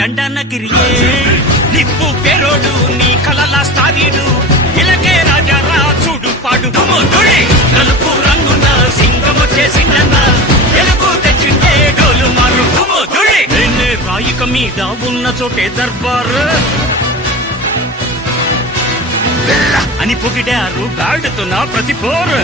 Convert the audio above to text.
దండనగిరియే నిప్పు పేరోడు నీ కలల స్థాయిడు ఇలకే రాజారా చూడు పాడు నలుపు రంగున సింగము చేసిందన్న ఎలుగు తెచ్చిండే డోలు మారు నేనే రాయిక మీద ఉన్న చోటే దర్బారు అని పొగిడారు గాడుతున్న ప్రతి పోరు